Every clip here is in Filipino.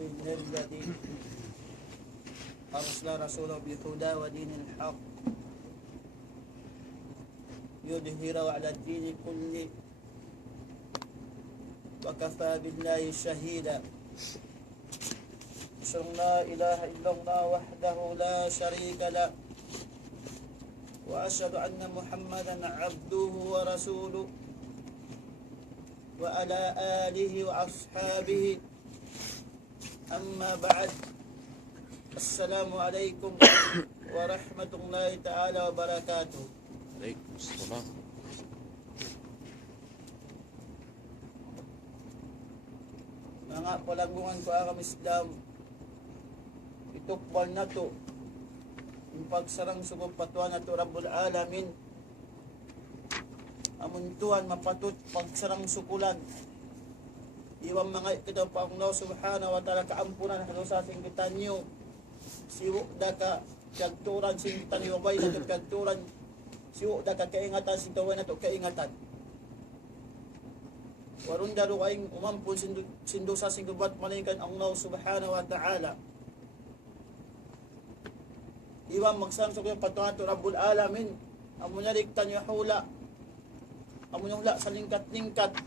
لله الذي أرسل رسوله بالهدى ودين الحق يظهره على الدين كله وكفى بالله شهيدا أشهد أن لا إله إلا الله وحده لا شريك له وأشهد أن محمدا عبده ورسوله وعلى آله وأصحابه أما بعد السلام عليكم ورحمة الله تعالى وبركاته. عليكم السلام. Mga palanggungan ko ang Islam, itukbal na to yung pagsarang sugod patuan na to Rabbul Alamin amuntuan mapatut pagsarang sukulan iwang mga kita pa Allah subhanahu wa ta'ala kaampunan halo sa singgitan nyo siwok da ka kagturan singgitan nyo bay na kagturan siwok da ka kaingatan singtaway na to kaingatan warun daru aing umampun sindu sa singgubat malingkan Allah subhanahu wa ta'ala iwang magsansok yung patuan to Rabbul Alamin amunariktan yung hula amunuhla sa lingkat-lingkat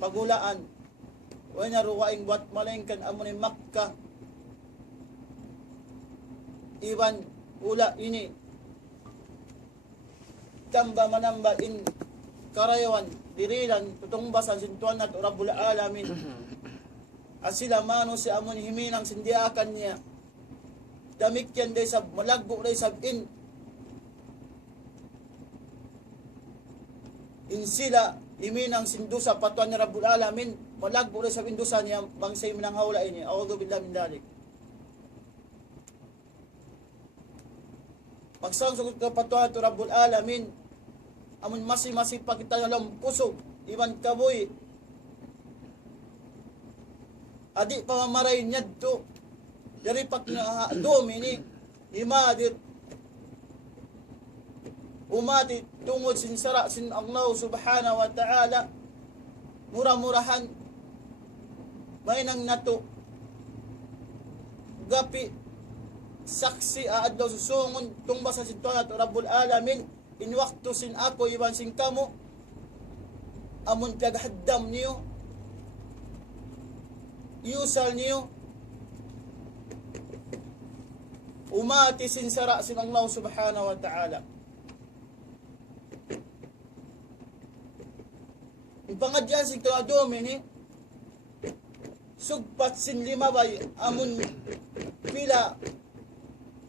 pagulaan wanya ruwaing buat malengkan amunin Makkah iwan ula ini tamba manamba in karayawan dirilan tutungbasan sintuan na Rabbul Alamin asila mano si amun himinang sindiakan niya damikyan day sab malagbo day sab in sila iminang sindusa patuan ni Rabbul Alamin malagbo rin sa indusa niya bangsay minang hawla ini a'udhu billahi min dalik pagsang sugot ka patuan to Rabbul Alamin amun masi pakita alam puso iwan kaboy adi pamamaray niya to dari pak na domini imadir umati tungod sinsara sin Allah subhanahu wa ta'ala murah-murahan may nang nato gapi saksi aadlaw susungon tungba sa sitwaan at Rabbul Alamin in waktu sin ako iwan sin kamo amun paghaddam niyo yusal niyo umati sinsara sin Allah subhanahu wa ta'ala pangadyan sing to domini sugpat sin limabay amun pila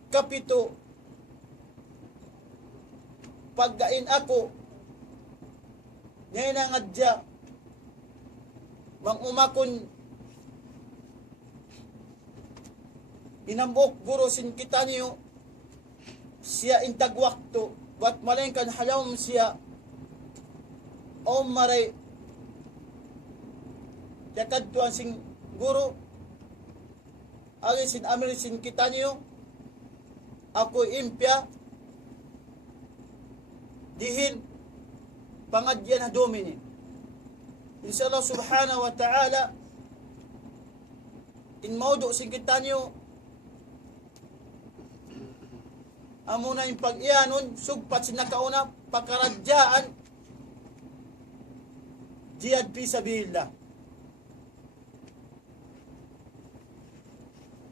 kapito paggain ako ngayon ang adya mang umakon inambok guro sin kita niyo siya intag wakto wat malengkan halawm siya o maray yakad tuan sing guru agin sin amir sin kita niyo ako impya dihin pangadyan na domini inshallah subhanahu wa ta'ala in maudo sin kita niyo amuna yung pag-iyanon sugpat sin nakauna pakaradyaan jihad fi sabilillah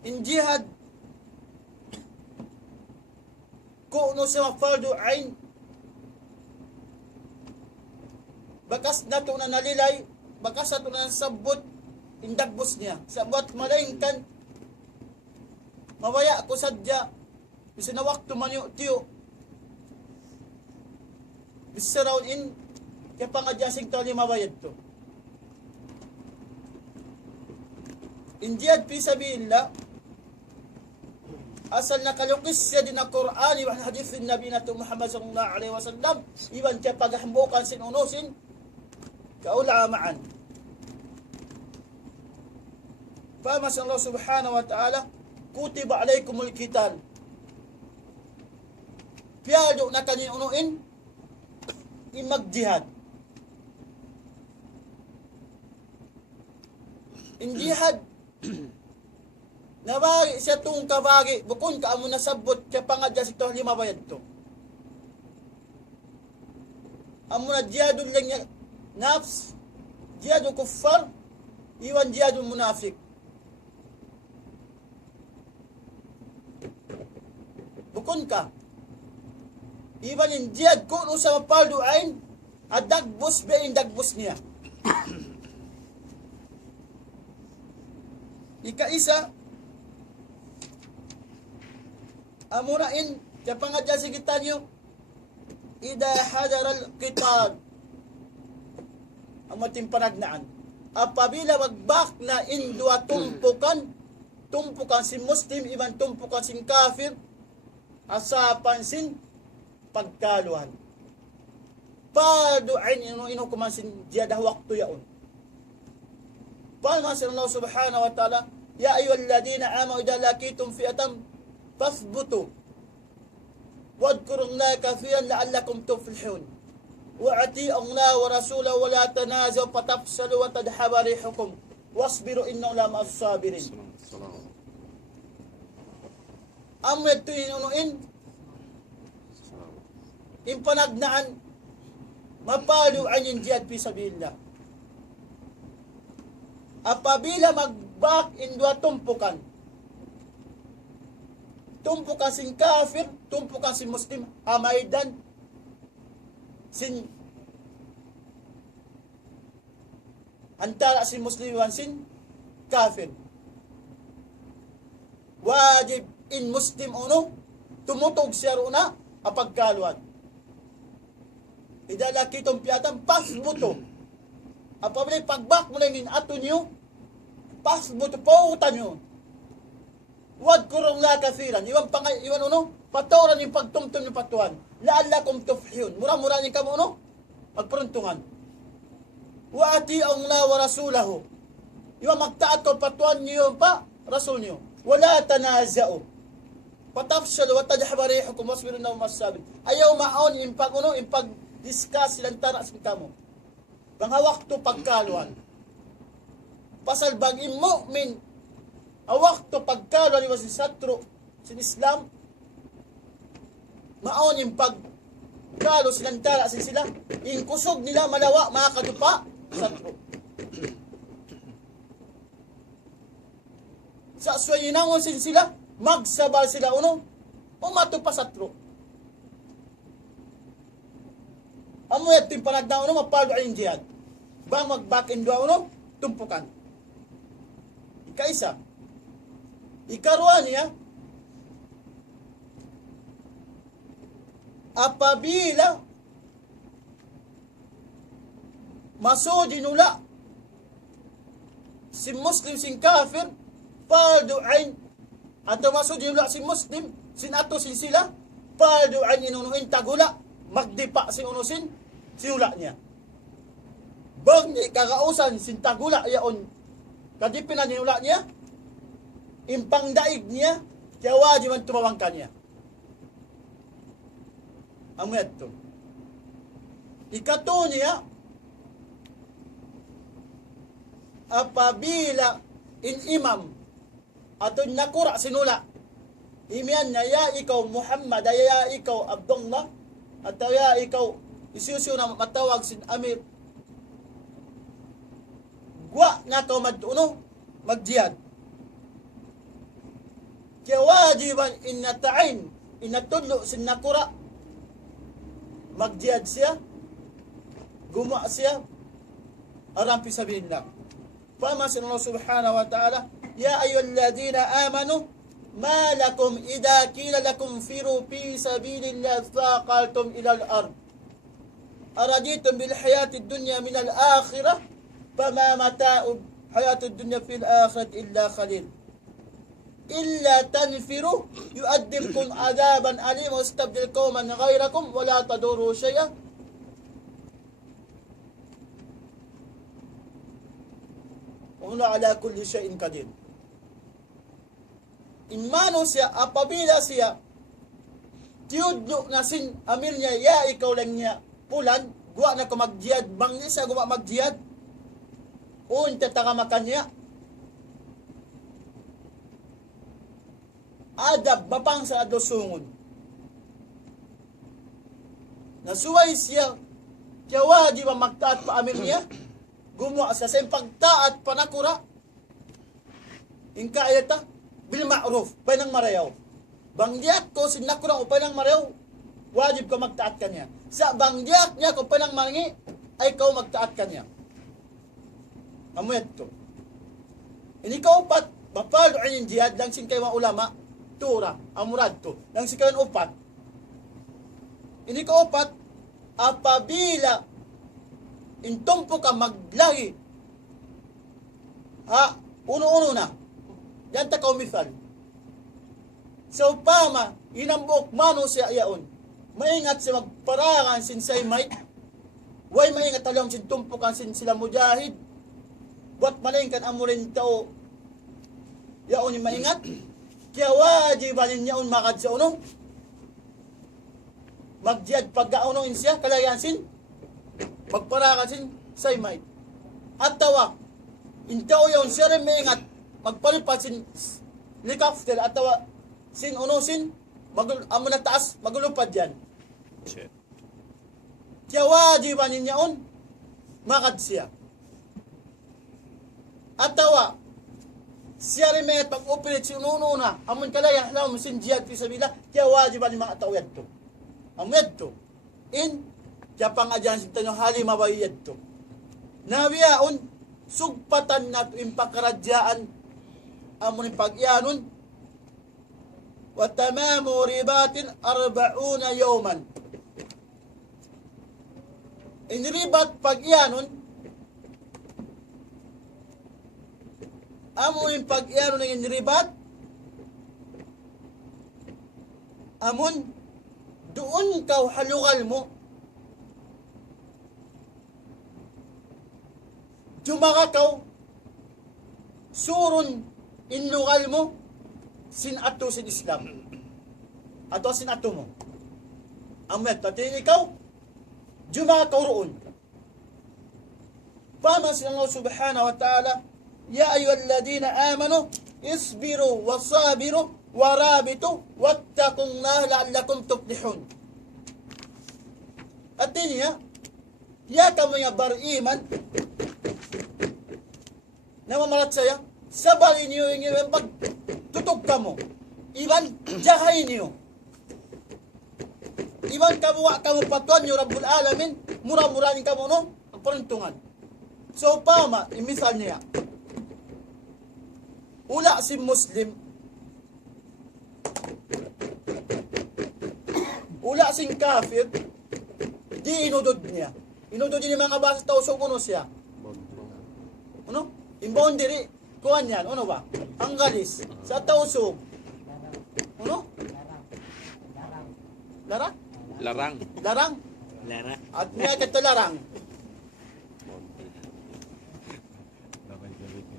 in jihad kuno sa fardu ain bakas nato na nalilay bakas nato na sabot indagbos niya sabot malingkan mawaya ako sadya bisa na wakto manyo tiyo bisa raw in kaya pangadyasing tali mabayad to in jihad fi sabilillah asal nakalukis siya din ang Quran iwan hadith din Nabi nato Muhammad sallallahu alaihi wasallam iwan siya paghambukan sinunusin kaulamaan fama sa Allah subhanahu wa ta'ala kutiba alaikumul qital piyado na kaniunuin imagjihad Indihad. Nabagi siya tung kabagi. Bukon ka amo nasabot kaya pangadya si ito lima bayad to. Amo na jihadul lang niya nafs. Jihadul kuffar. Iwan jihadul munafik. Bukon ka. Iwan yung jihad kung sa mapaldo ayn at dagbos ba yung dagbos niya. Ika-isa, amurain, kaya pangadya sa kita nyo, ida hadaral kitab, ang mating panagnaan. Apabila magbak na indua tumpukan si Muslim, iban tumpukan si kafir, asapan sin pagkaluhan. Padu'in inukuman sin jiyadah waktu yaon. Paano sila Allah subhanahu wa ta'ala, ya ayyuhalladhina amanu idha laqitum fi'atan fathbutu wadhkurullaha kathiran la'allakum tuflihun wa ati'u Allah wa rasulahu wa la tanazaw fatafsalu wa tadhhaba rihukum wasbiru inna Allaha ma'as sabirin. Amwed to inunuin impanagnaan mapalo ang yung jihad fi sabilillah. Apabila magbak indua tumpukan sin kafir, tumpukan sin Muslim, amaydan sin antara sin Muslim wan sin kafir. Wajib in Muslim uno tumutog siya runa apagkaluan. Idala kitong piyatan pasbuto. Apabila pagbak mo lang ato nyo, pasbuto pautan nyo. Wad kurong la kathiran. Iwan uno, patoran yung pagtumtum ng patuhan. La'allakum tuflihun. Mura-mura niyo kamo uno, magperuntungan. Wa ati'u Allah wa rasulahu. Iwan magtaat ko patuhan niyo pa, rasul niyo. Wala tanaza'u. Patafshalu wa tadhhaba rihukum wasbiru inna Allaha ma'as sabirin. Ayaw maon impag uno, impag discuss silang taras kamo. Bangawak to pagkaluan. Pasal bang mu'min awak to pagkaluan iwas si satro sin Islam maon yung pagkalo silang tara sin sila yung kusog nila malawa makakadupa satro. Sa swayinangon sin sila magsabal sila uno umato pa satro. Amo ya't yung panagdaon no, mapalo ay yung jihad. Bang mag-back in down no, tumpukan. Ika-isa. Ikaruan niya, apabila masudi nula si Muslim sin kafir, fardu ain, atau masudi nula si Muslim, sin ato sin sila, fardu ain inunuin tagula, magdipa sin unusin, siula niya. Bang ni kakausan sin tagula yaon, kadipinan niula niya, impang daig niya, kaya wajiban tumawangkan niya. Amuyan ito. Ikato niya, apabila in imam, ato nakura sinula, imian na ya ikaw Muhammad, ya ikaw Abdullah, at ya ikaw isusyo na matawag sin Amir, gwa na to magjihad. Kaya wajiban inatain, inatudlo sin nakura, magjihad siya, gumawa siya, arampi sabihin lang. Pamasin Allah subhanahu wa ta'ala, ya ayyuhalladhina amanu, ma lakum idha kila lakum firu fi sabilillah thaqaltum ila al-ard. Araditum bil hayati dunya min al-akhirah, fama mata'u hayati dunya fil akhirat illa khalil. Illa tanfiru yu'addibkum adhaban alim wa istabdil qauman ghayrakum wa la tadurru shay'a. Una ala kulli shay'in qadir. Inmano siya, apabila siya tiyudlo na sin amir niya, ya ikaw lang niya pulan, guwa na ko magjihad, bang niya siya guwa magjihad, unta takamakan niya, adab mapang sa adosungod. Nasuway siya, kaya wadi ba magtaat pa amin niya? Gumawa sa pagtaat panakura. Ingka ayata, bil ma'ruf, panang marayaw. Bangdiak ko sinakura o panang marayaw, wajib ka magtaat kanya. Sa bangdiak niya ko panang marangi, ay kau magtaat kanya. Amuyat to. Ini ka upat, mapalo ang jihad lang sin kayo mga ulama, tura, amurad to. Lang si kayo upat. Ini ka upat, apabila intumpo ka maglahi, ha, uno-uno na. Yan ta ka umisal. Sa upama, inambok mano siya yaon. Maingat siya magparangan sin say might. Way maingat talong sin tumpukan sin sila mujahid. Buat malingkan amurin tao. Yaon yung maingat. Kaya wajiban niya un makad sa uno. Magjiyad pagkaunoin siya, kalayan sin. Magparangan sin say might. At tawa, intaw yaon siya rin maingat. Magpalipat sin likaftel at tawa sin uno sin amo na taas magulupad yan. Kaya wajiban niya on makad siya. At tawa siya rin may pag-upilit si uno na amon kalaya alam sin jihad fisabila kaya wajiban ni mga tao yadto. Amo yadto. In kaya pangadyan sin tanong hali mabayad to. Nabiyaon sugpatan na impakaradyaan amon yung pag-iyanon wa tamamu ribatin 40 yawman. In ribat pag-iyanon amon yung pag-iyanon ng ribat amon doon ka halukal mo dumakakaw surun inlukal mo sinato sin Islam ato sinato mo amet at ikaw dumakakaw roon paano sila Allah subhanahu wa ta'ala ya ayyuhalladhina amanu isbiru wasabiru warabitu wattaqullaha la'allakum tuflihun at niya ya kamu ya bariman namamalat saya sabali niyo yung pag tutog ka mo iban jahay niyo iban kamuwa kamu patuan niyo Rabbul Alamin mura-muranin ka mo no ang parintungan so pama imisal niya ula si Muslim ula sing kafir di inudod niya mga basa tao so kuno siya ano? Imbon diri, kuhan yan, ano ba? Ang galis, sa tausog. Ano? Larang? Larang. Larang? Lara. At niya kito larang.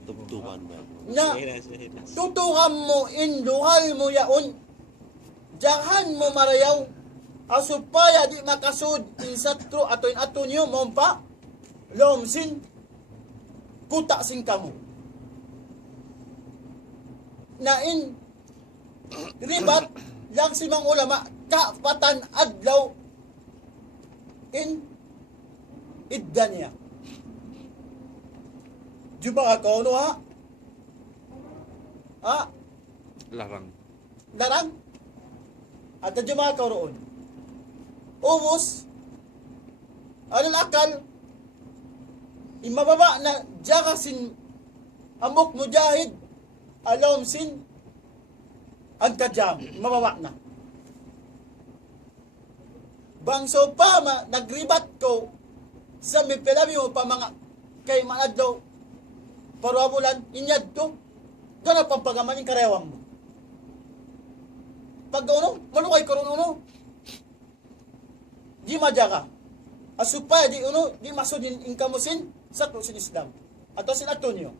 Tugtukan ba? Na, tutukan mo, induhal mo yaon. Jahan mo marayaw. Asupaya di makasud, insatro atoin ato niyo, mompa. Lomsin. Kuta sing kamu. Nain ribat lang si mga ulama kapatan adlaw in iddan niya. Juba ka ano ha? Ha? Larang. Larang? At juba ka roon. Ubus anong akal imababa na jakasin amok mujahid alom sin ang kajam mababa na bangso pa nagribat ko sa mipelami mo pa mga kay manadlaw parabulan inyad to gana pampagaman yung karewang mo pag uno malukay karon uno di majaka asupaya di uno di masud in kamusin sa sin Islam ato sin ato niyo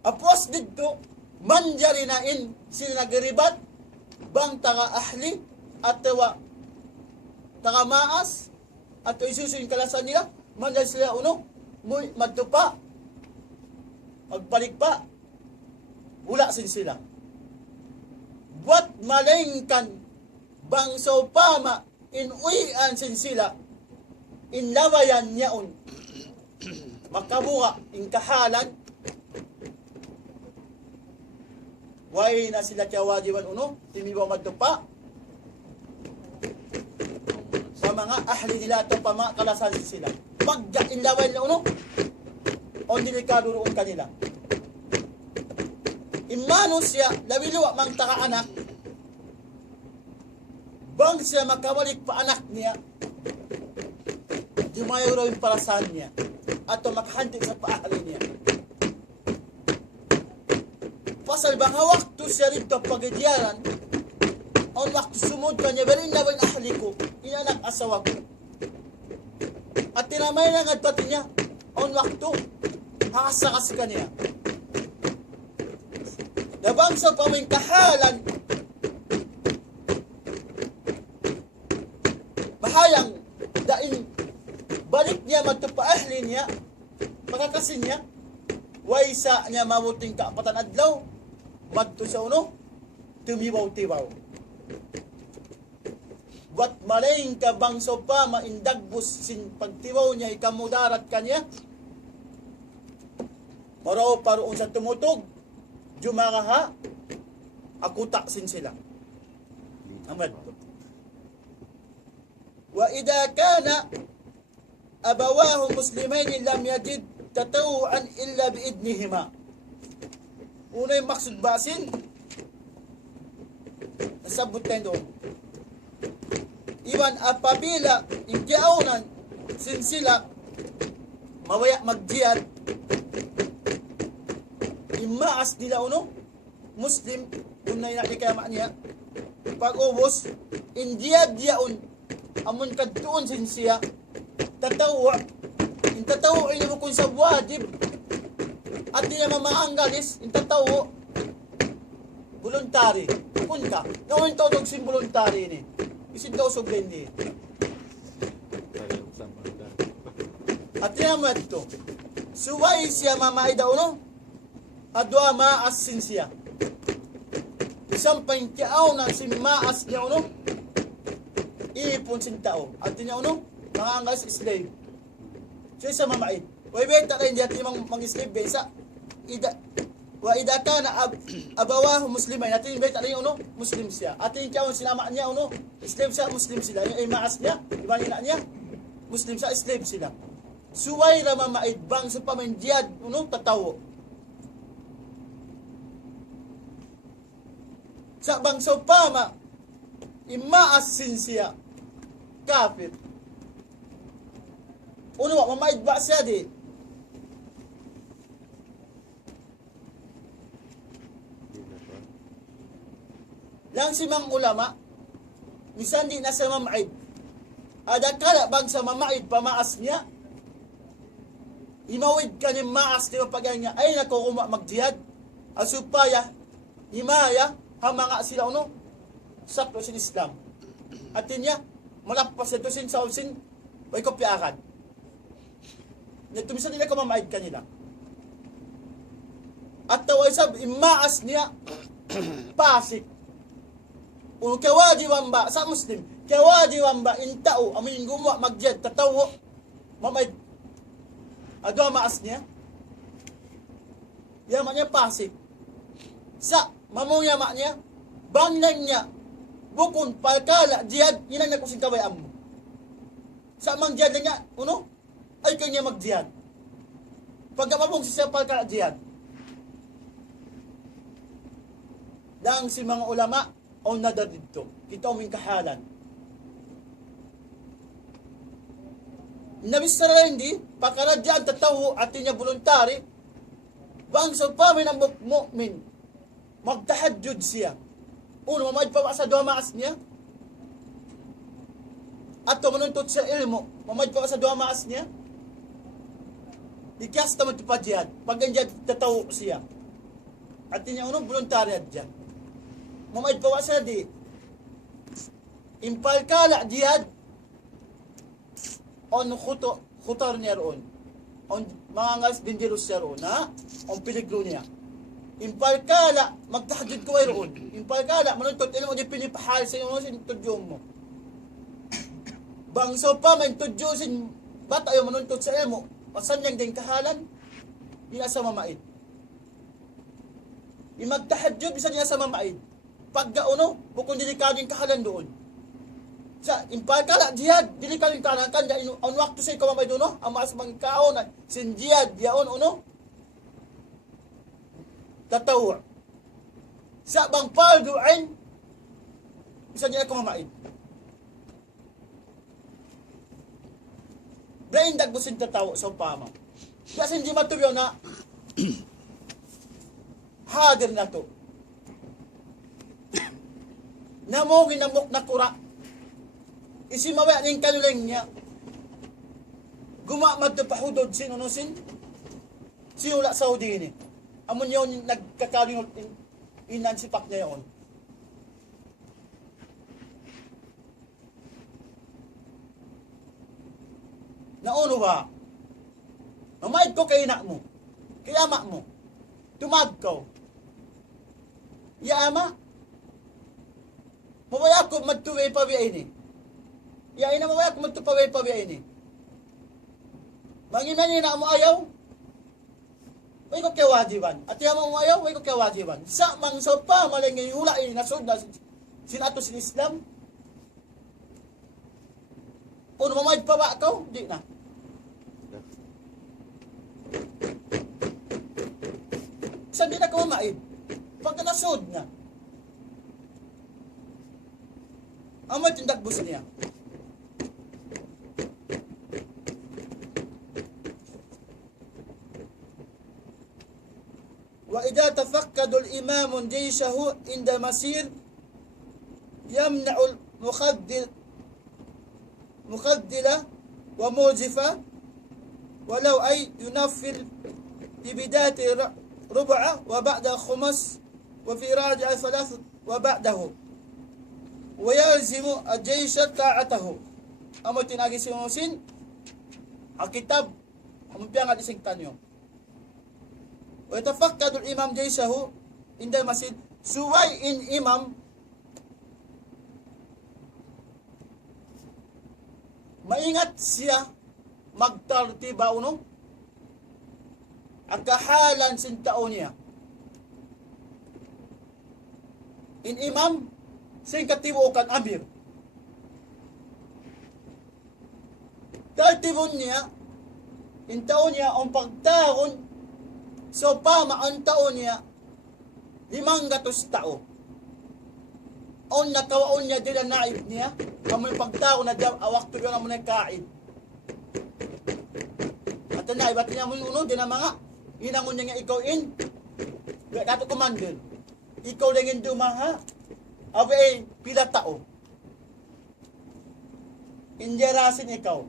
apos dito manjari na in sila nagribat bang taga ahli at taga maas at isusun kalasan nila manjari sila uno muy magtupa magbalik pa wala sin sila. Buat malingkan bangso pama inuian sin sila inlawayan niyaon makabuka in kahalan way na sila tiyawajiban uno timibaw magtupa sa mga ahli nila ito pamakalasan sila magga inlawayan na uno on delikado roon kanila imano siya labiluwa mang taka-anak bang siya makawalik pa anak niya di mayo raw yung parasan niya ato makahantin sa paahali niya pasal bang waktu siya rito pagidyaran on waktu sumod ka niya berin na ahli ko inanak asawa ko at tinamay na nga pati niya on waktu hakasakas ka niya nabang sa pamingkahalan mahayang dain balik niya magtupaahli niya makakasin niya waysa niya mabuting kaapatan adlaw magto sa uno tumibaw-tibaw wat malayng ka bangso pa maindagbus sin pagtibaw niya ikamudarat kanya maraw paroon sa tumutog jumakaha akuta sin sila amad wa idha kana abawahu muslimain lam yajid tatawuan illa biidnihima una yung maksud basin nasabot tayo doon iwan apabila ikiaunan sin sila mawaya magjihad imaas nila uno muslim unay nakikama niya pag ubos indiyad yaon amun kadtuon sin siya tatawa in tatawa ini mo kung sa wajib at di naman maanggalis in tatawa voluntary kung ka gawin tawag sin voluntary ini isin daw suglen ni at di naman ito suway siya mamay daw no adwa maas sin siya isang pangkiaw na sin maas niya uno ipon sin tao at niya uno mga anggas slave siya sa mamait way beta kayo diyan yung mga slave besa ida wa ida ka na abawahu muslimay natin beta kayo uno muslim siya at yung kiaw sinama niya uno slave siya muslim sila yung ay maas niya iba niya muslim siya slave sila suway na mamait bang sa pamandiyad uno tatawo sa bangso pama imaas sin siya kafir uno wa mamaid ba siya di lang si mang ulama misan di na sa mamaid ada kala bang sa mamaid pamaas niya imawid ka ni maas di mapagay niya ay nakukuma magjihad asupaya himaya hamanga sila uno sakto sin Islam at niya malapas ito sin sa ulsin way kopyakan nagtumisan nila kumamaid kanila at taway sab imaas niya pasik uno kawajiban ba sa muslim kawajiban ba intao amin gumawa magjad tatawo mamaid adwa maas niya yaman niya pasik sa mamuya mak niya banglang niya bukun palkala jihad inan niya kusing kaway amo sa mang jihad niya uno ay kanya magjihad pagkamabong siya palkala jihad dang si mga ulama o nadar dito kita uming kahalan nabisara hindi pakaradyan tatawo at niya voluntary bang sa pamin ang mu'min magtahadjud siya. Uno, mamad pa sa dua maas niya. At manuntot sa ilmo, mamad pa sa dua maas niya. Ikas naman ito pa jihad. Pag ang jihad, tatawo siya. At niya uno, voluntarya dyan. Mamad pa sa di. Impal kala jihad. On khutar niya roon. On mga ngas dangerous siya roon, ha? On peligro niya. Impalkala, magtahajud ko ay roon. Impalkala, manuntot ilmo di pinipahal sa inyo sin tudyo mo. Bangso pa man tudyo sin bata yung manuntot sa ilmo. Pasan yang din kahalan, di asa mamait. Imagtahajud bisan di asa mamait. Paggauno, bukod delikado yung kahalan doon. Sa impalkala jihad, delikado yung kahalan kan dahil ang waktu sa ikaw mamay doon, no? Ang mas mangkaon sin jihad yaon uno. Tatawa. Sa bang palduin, isa niya ako mamaid. Brain dagbusin tatawa sa pama. Kasi hindi matubyo na hadir na to. Namo ginamok na kura. Isimawaya ning kanuling niya. Gumamad to pahudod sinunusin. Sinula Saudi ni. Amon yun nagkakalingot inansipak niya yun. Nauno ba? Mamayad ko kay ina mo. Kay ama mo. Tumagkaw. Ya ama. Mawaya ko magtuway pa biya ini. Ya ina mawaya ko magtuway pa biya ini. Manginan ina mo ayaw. Way ko kewajiban. At yung mga ayaw, way ko kewajiban. Sa mangsa pa, malingay hula nasod na sinato sin Islam. Uno mamayad pa ba ikaw? Di na. Saan di na ka mamaid? Pagka nasod na. Amoy tindagbus niya. وإذا تفقد الإمام جيشه عند مسير يمنع المخدلة وموجفة ولو أي ينفل في بداية ربع وبعد خمس وفي راجع ثلاث وبعده ويلزم الجيش طاعته. أما تناغي سيموسين الكتاب أمبيان الإسنك تانيو ويتفقد الإمام جيشه عند المسجد سواء إن إمام maingat siya magtartiba uno ang kahalan sin tao niya. In imam sin katibo kan amir. Tartibon niya in tao niya ang pagtaon. So, ang taon niya, 500 tao. On nakawaon niya dila naib niya, kamoy pagtao na awak to yun ang muna kain. At naib, at niya mo uno, din ang mga, inangon niya nga ikaw in, kato commander, ikaw lang yung dumaha, away, pila tao. Injerasin ikaw.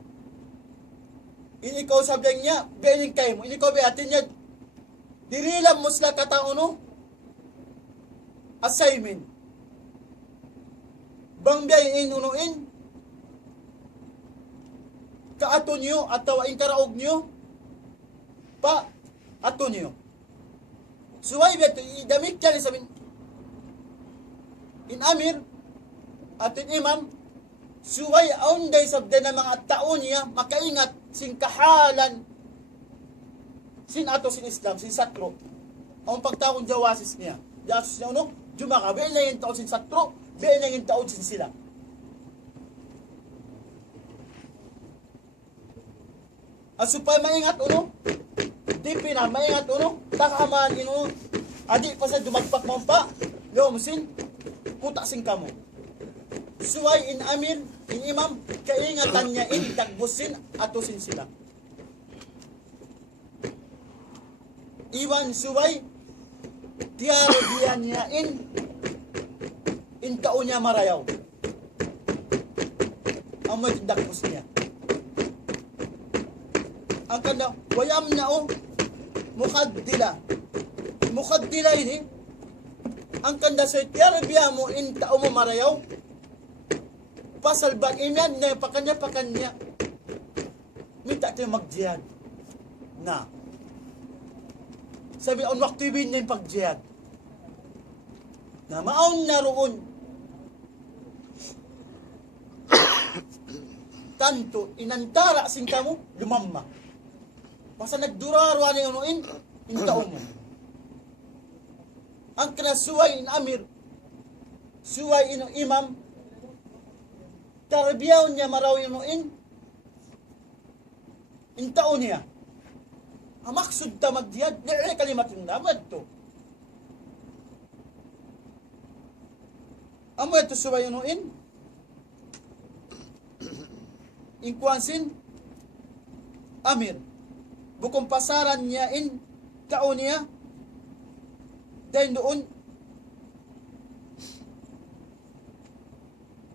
In ikaw sabihan niya, bening kayo mo, in ikaw beatin niya, dirilam mo sila katauno assignment bang biyayin inunuin kaato nyo at tawain karaog nyo pa ato nyo suway beto idamik yan sabihin in amir at in imam suway aunday sabda na mga tao niya makaingat sing kahalan sin ato sin Islam, sin satro. Ang pagtakong jawasis niya. Jawasis niya, ano? Jumaka, biyan na yung taon sin satro, biyan na yung taon sin sila. Asupay maingat, ano? Di pina, maingat, ano? Takahamaan, ano? Adi pa sa dumagpak mo pa, yung sin, kuta sin kamo. Suway in amir, in imam, kaingatan niya in, dagbusin, ato sin sila. Iwan suway tiaro diyan niya in taon niya marayaw ang may dakos niya ang kanda wayam na mukaddila ini ang kanda sa tiaro biya mo in taon mo marayaw pasalbag inyan na pakanya minta tayo magdiyan na Sabi, on waktu ibin na yung pagjihad. Na maon na roon. Tanto, inantara sing kamo, lumamma. Basta nagduraro ano yung unuin, intaon mo. Ang kanasuway in amir, suway in imam, tarbiyaw niya maraw yung unuin, intaon niya. Amaksud ta magdiyad, nire kalimat yung namad to. Amo ito suway yung unuin, inkuansin, amir, bukong pasaran niya in taon niya, dahil doon,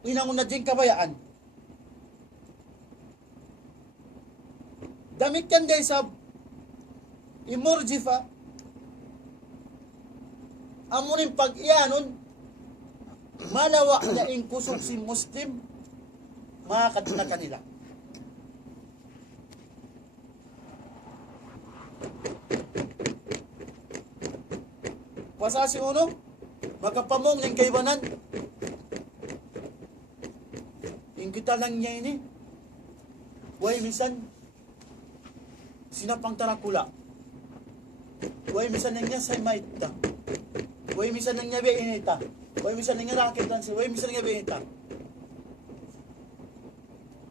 inangon na din kabayaan. Damit kan dahil sa imorjifa, amunin pag-iyanon, malawa na inkusog si Muslim, makakad na kanila. Pasasi uno, makapamong ng kaibanan. Yung kita lang niya ini, way misan, sinapang tarakula. Way misan lang niya say maita. Way misan lang niya beinita. Way misan lang niya rakitan si, way misan lang niya beinita.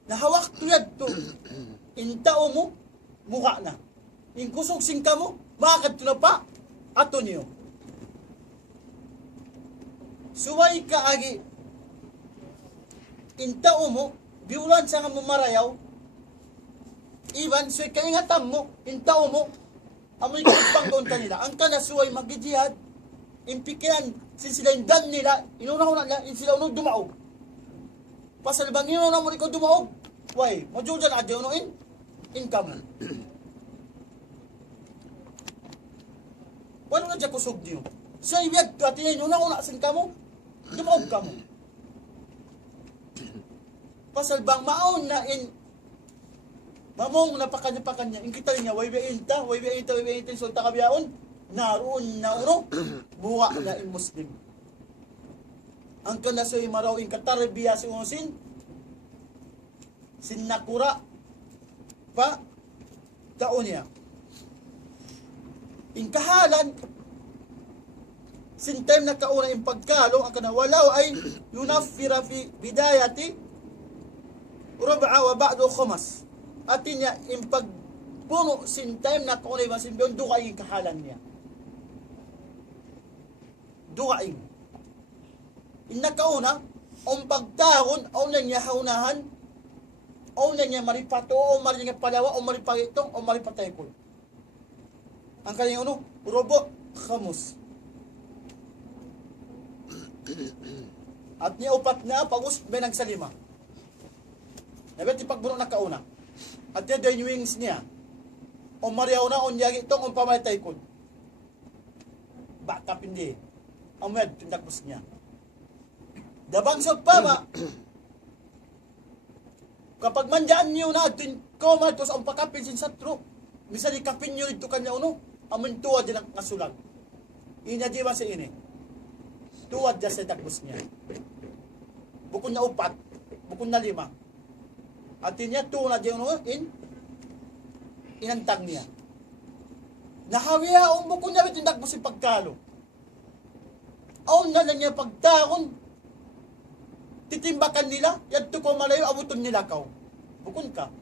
Nahawak tuyad to. Intao mo, mukha na. Yung kusog singka mo, makakad na pa, ato niyo. Suway ka agi, intao mo, biulan sa nga mo marayaw, iban, suway ka ingatan mo, intao mo, amoy kapang doon kanila. Ang kanasuway magijihad, impikiran, sila yung dan nila, inuna nila, sila unong dumaog. Pasalbang inuna mo ikaw dumaog, way, majujan adi unuin, income. Wala na dyan kusog niyo. Sa ibiyag ka, tinayin, unang-una sin ka mo, dumaog ka mo. Pasalbang maon na in, mamong napakanya-pakanya, in kita niya, way biinta, sulta kabiyaon, naroon na uno, buwa na in Muslim. Ang kanasoy maraw in katarbiya si unusin, sinakura, pa, taon niya. In kahalan, sin time na kauna yung pagkalo, ang kanawalaw ay yunafira fi bidayati urab'a wa ba'du khumas. Atin niya, yung pagpuno sin time na kauna yung masimbiyon, duka yung kahalan niya. Duka yung. In nakauna, ang pagtahon, ang na niya haunahan, ang na niya maripato, o maripato palawa, o maripagitong, o maripatay ko. Ang kanyang ano, robo, khamus. At niya upat na, pagus, benang sa lima. Nabit ipagbuno na kauna. At niya doon wings niya. O mariaw na, o niyagi itong, o pamatay ko. Baka pindi. Ang med, tindakbos niya. Dabang sa pama, kapag mandaan niyo na, koma, tos ang pakapin sin satro. Misa ni kapin niyo ito kanya uno, amin tuwad din ang kasulag. Inya di ba sa ini? Tuwad dyan sa takbos niya. Bukod na upat, bukod na lima. At niya tuwad dyan uno, inantang niya. Nahawiya ang bukod niya, tinakbos si pagkalo. Aon na lang niya pagtakon, titimbakan nila, yadto ko malayo, abuton nila kaw. Bukod ka.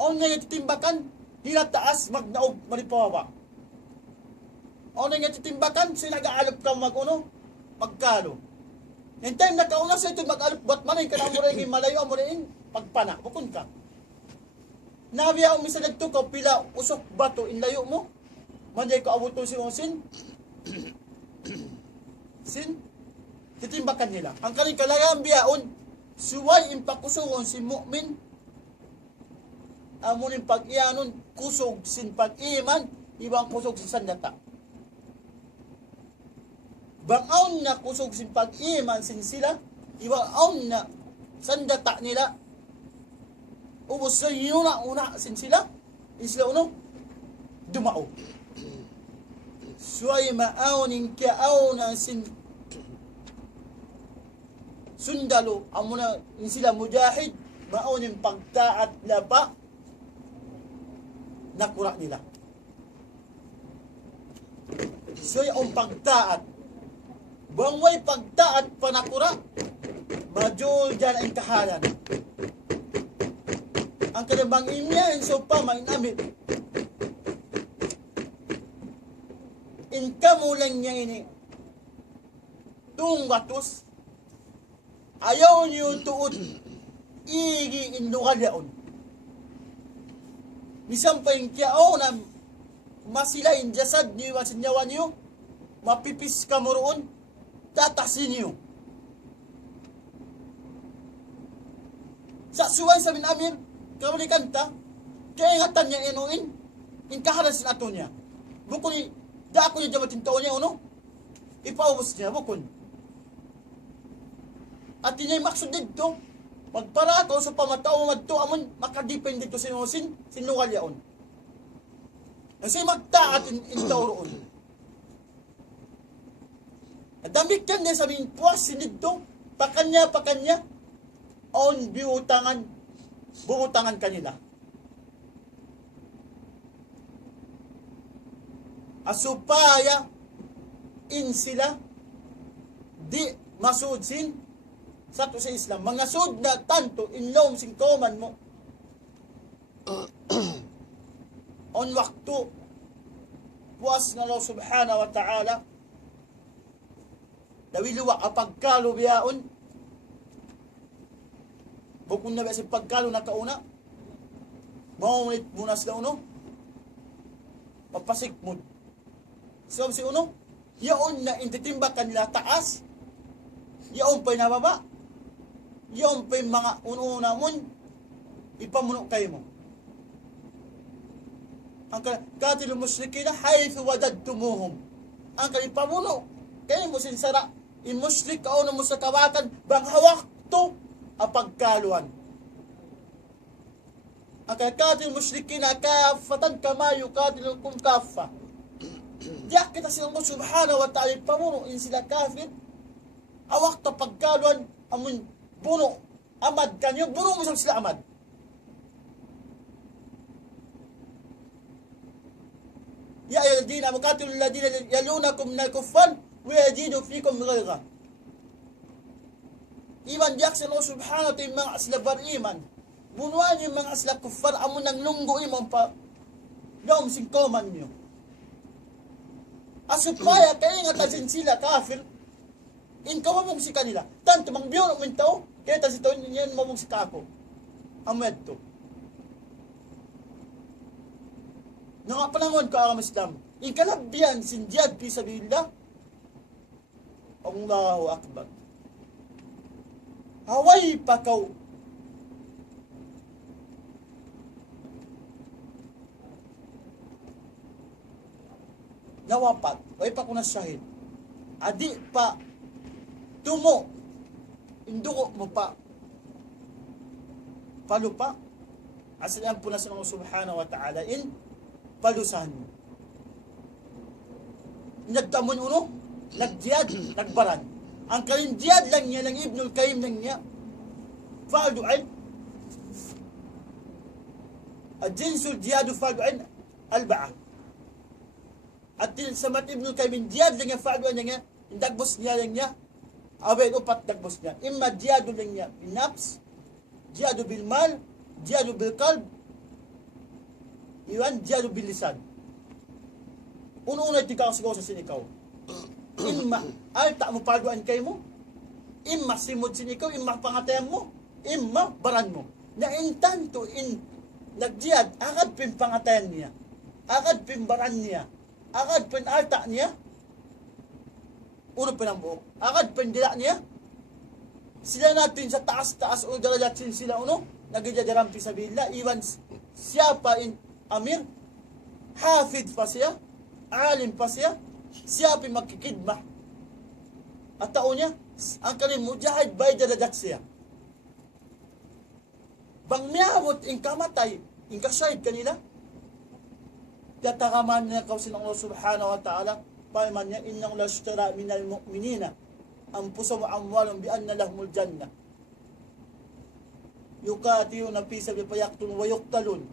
Aon na niya titimbakan, hila taas, magnaog, malipawawa. Aon na niya titimbakan, sinag-aalap ka magkalo. Yung time na kauna sa ito mag-alap, ba't manay ka na mo rin malayo, mo rin pagpana. Bukod ka. Nabiya ang misa nagto ka, pila, usok bato, inlayo mo. Manday ko abuto si Osin. Titimbakan nila. Ang kaning kalagang biyaon, suway impakusungon si mu'min, amunin pag-iyanon, kusog sin pag-iman, ibang kusog sin sandata. Bangaon na kusog sin pag-iman sin sila, ibang na sandata nila, ubos sa una sin sila, isla dumao. suay maauning kiao na sundalo amuna sila mujahid mauning pagtaat lapa nakura nila. Suay ang pagtaat bangway pagtaat panakura majul dyan ang kahalan. Ang kadabang imya in so pa main amit in kamulang niya ini tung watus ayaw niyo tuod igi in lugar yaon misang pa yung kiao na masila in jasad niyo masinyawan niyo mapipis ka mo roon tatasin niyo sa suway sa minamir kamalikan ta kaya ingatan niya inuin in kaharasin ato niya bukod ni da ako niya damating taon niya uno ipaubos niya bukod at niya maksud dito magpara ako sa pamatao madto amon makadepende dito sinusin sinungal yaon kasi magtaat in tauroon adamik kan niya sabihin puwas sinidto pakanya on buutangan kanila asupaya in sila di masudsin sa to sa Islam mga sud na tanto inlom sing koman mo on waktu puas na Allah subhanahu wa ta'ala dawiluwa apagkalo biyaon bukun na ba si pagkalo na kauna maulit muna sila uno papasikmod so si uno yaon na intitimbakan nila taas yaon pa'y nababa yaon pa'y mga ununa mon ipamuno kayo mo ang katil musrikina haythu wadadtumuhum ang kalipamuno kayo mo sinsara in musrik kauna mo sa kawakan bang hawak to apagkaluan ang katil musrikina kafatan kama yukatilukum kafa diyak kita silang mo subhanahu wa ta'ala pamuno in sila kafir awak ta pagkaluan amun buno amad kanyo buno mo sila amad ya ayyuhalladhina muqatilul ladina yalunakum minal kuffar wa yajidu fikum ghayra iman diyak silang subhanahu wa ta'ala mga asla bariman bunuan yung mga asla kuffar amun nang lunggo imong pa dom singkoman nyo asupaya kaya nga tasin sila kafir in kawamong si kanila tanto mang biyon ang tao kaya tasin to yan mamong si kako amed to nga panangon ka ang Islam in kalabyan sinjad pisabilillah Allahu Akbar haway pakaw nawapat way pa kuna syahid adi pa tumo induko mo pa palupa aslan po na sa subhanahu wa ta'ala in palusan nagtamon uno nagjiyad nagbaran ang kalinjiyad lang niya ng Ibnul Qayyim lang niya fa'adu'in ajinsul jihadu fa'adu'in alba'a at sa mat Ibnul Qayyim jihad lang niya fa'adu'in niya dagbos niya lang niya away upat dagbos niya imma jihadu lang niya binafs jihadu bil mal jihadu bil qalb iwan jihadu bil lisan una-una tika sigaw sa sinikaw imma alta mo paduan kay mo imma simod sinikaw imma pangatayan mo imma baran mo na intanto in nagjihad agad pin pangatayan niya agad pin baran niya agad pin alta niya uno pinambuok agad pin dila niya sila natin sa taas-taas o darajat sila uno nagijadaram pisabilillah iwan siya pa in amir hafid pa siya alim pa siya siya pa magkikidma at tao niya ang kanin mujahid bay darajat siya bang miyamot in kamatay in kasyahid kanila tatakaman niya kaw silang Allah subhanahu wa ta'ala Paman niya, innang lashtara minal mu'minina anfusahum wa amwalahum bi anna lahumul jannah. Yuqatiluna fi sabili fayaqtulun wa yuqtalun.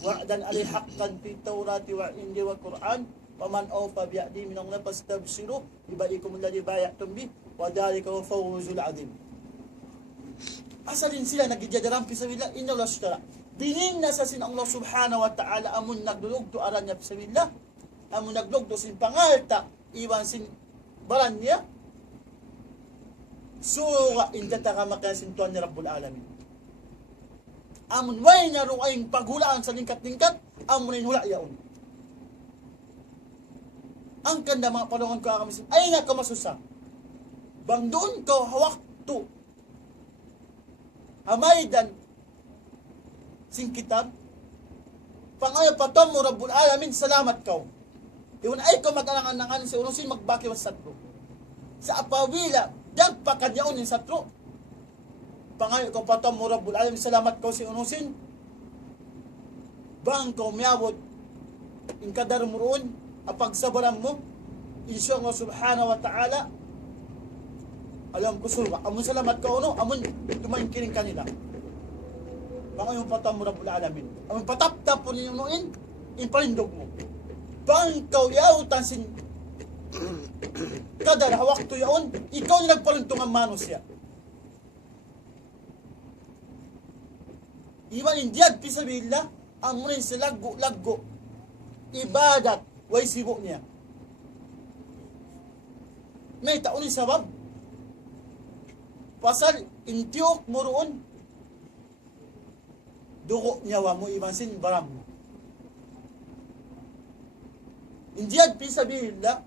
Wa'dan alai haqqan fi Taurati wa Injil wa Quran. Faman awfa bi'ahdi min Allah fastabshiru bi bai'ikum alladhi bay'atum bi wa dhalika huwa fawzul 'azim. Asalin sila nagijadaran fi sabilillah innal lashtara. Dinin na sa sin Allah subhanahu wa ta'ala amun nagdulog to aran niya fi sabilillah. Amun naglog to sin pangalta iwan sin baran niya. Sura indata ka makasin tuan ni Rabbul Alamin. Amun way na ruaying paghulaan sa lingkat-lingkat, amun ay hula yaon. Ang kanda mga palungan ko kami ay nga kamasusa. Bang doon ko hawak to. Hamaydan sing kitab. Pangayo patom mo Rabbul Alamin, salamat ka. Iwan ay ko mag-alangan sa unusin magbaki was satro. Sa apawila, dagpakad yaon yung satro. Pangayo ko patom mo Rabbul Alamin, salamat ka si unusin. Bang ko miyabot in kadar mo roon, apagsabaran mo, insya Allah subhanahu wa ta'ala, alam ko surga, amun salamat ka uno, amun tumaingkiring kanila. Pangayo patom mo Rabbul Alamin. Amun pataptap po ninyo noon, impalindog mo. Bang ikaw yautan sin kadar hawak to yaon, ikaw yung nagpaluntong ang manos siya. Iwan indiyad pisabilillah, amunin sa laggo, ibadat, way sibo niya. May taunin sabab. Pasal, intiyok mo roon, dugo niyawa mo, iwan sin baram mo. Indiyad pisabilillah,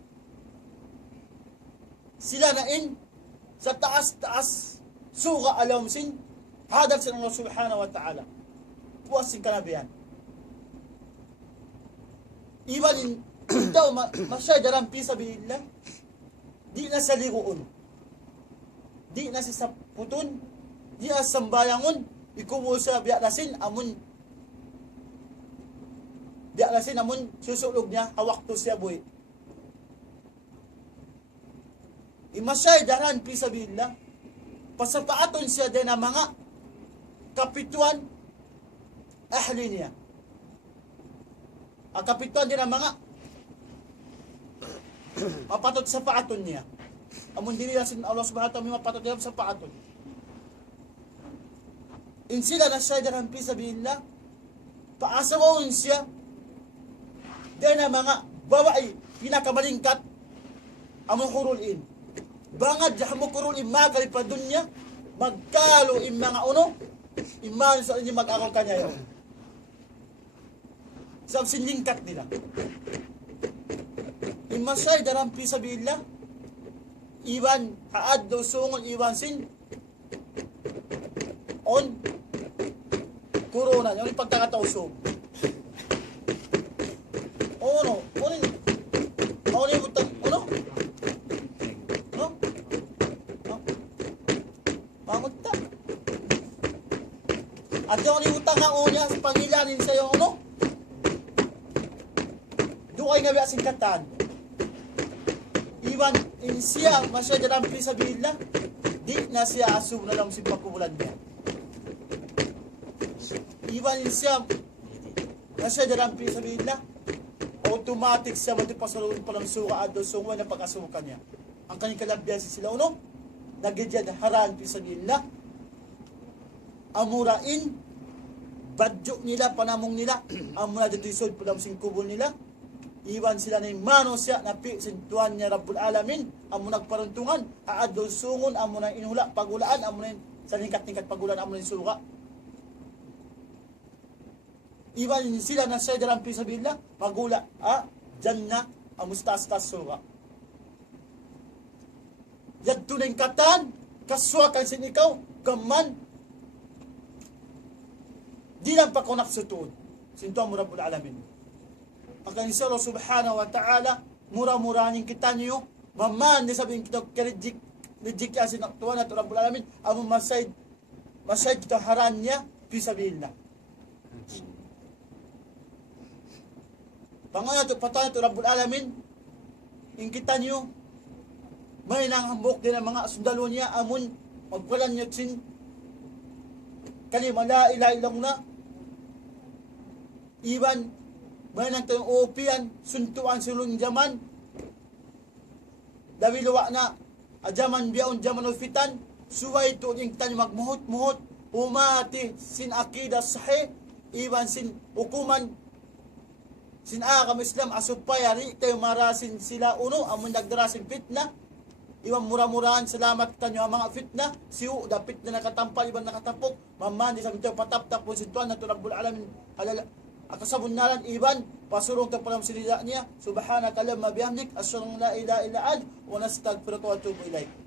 sila na in sa taas-taas suga alam sin hadal sa Allah subhanahu wa ta'ala. Puwas sin kanabihan. Iwan daw masyadaran pisabilillah, di na sa ligoon, di na sa saputon, di na sa sambayangon, ikumo sa biyanasin amun susulog niya, hawak to siya boy. Imasyay daran pisabilillah, pasapaaton siya din ang mga kapituan ahli niya. Ang kapituan din ang mga mapatot sa paaton niya. Amun diri lang sin Allah subhanahu wa ta'ala mapatot niya sa paaton. In sila na siya daran pisabilillah, paasawon siya din ang mga babae pinakamalingkat among hurulin. Bangad mo kurulin magali pa dunya, magkalo in mga uno, iman sa inyo mag-akong kanya yun. Sa sinlingkat nila. Imasay daram pisabilillah, iwan haad do sungon iwan sin on corona, yung pagkakatausog. Ono yung butang, ono? Mamagta. At yung utang nga niya sa pangilanin sa iyo, ano? Doon ay nga asing katan. Iwan, in siya, masya dyan ang pisabilillah, di na siya asum na lang si pagkubulan niya. Iwan in siya, masya dyan ang pisabilillah, automatic siya matipasalun pa ng suka at doon na pagkasuka niya. Ang kanyang kalabyan sila, ano? Nagidyan haran pisabilillah, amurain, badyo nila, panamong nila, amura dito isod pulang singkubol nila, iwan sila na yung mano siya, napi sintuan niya Rabbul Alamin, amo nagparuntungan, aadol sungon, amo na inula, pagulaan, amo na sa ningkat-ningkat pagulaan, amo na suka. Iwan sila na siya daram pisabilillah, pagula, janna, amustas-tas suka. Yadto na yung katan, kaswakan sin ikaw, kaman, di lang pa kunak sutuod. Sinto mo Rabbul Alamin. Ang kanisa Allah subhanahu wa ta'ala, mura-muranin kita niyo, maman, di sabihin kita, kerejik yasin aktuan at Rabbul Alamin, among masay kita haran niya, pisabilillah. Pangalan ito, patuan ito Rabbul Alamin, ingkitan nyo, may nanghambok din ang mga sundalo niya, amon, magwalan nyo sin, kalima la ilaha illallah, iban, may nang tayong upian, suntuan sulong jaman, dawiluwa na, ajaman biyaon jaman ufitan, suway to ingkitan nyo magmuhot-muhot, umati sin akida sahih, iban sin hukuman, sin akam Islam asupayari tayo marasin sila uno amon nagdarasin fitna iwan mura-murahan salamat kanyo ang mga fitna siu da fitna nakatampal iban nakatapok mamandi sa bitaw pataptap po sintuan na rabbul alamin halal akasabunalan iban pasurong ta palam sinila niya subhanaka lamma bihamdik asyhadu an la ilaha illa ant wa nastaghfiruka wa atubu ilaik.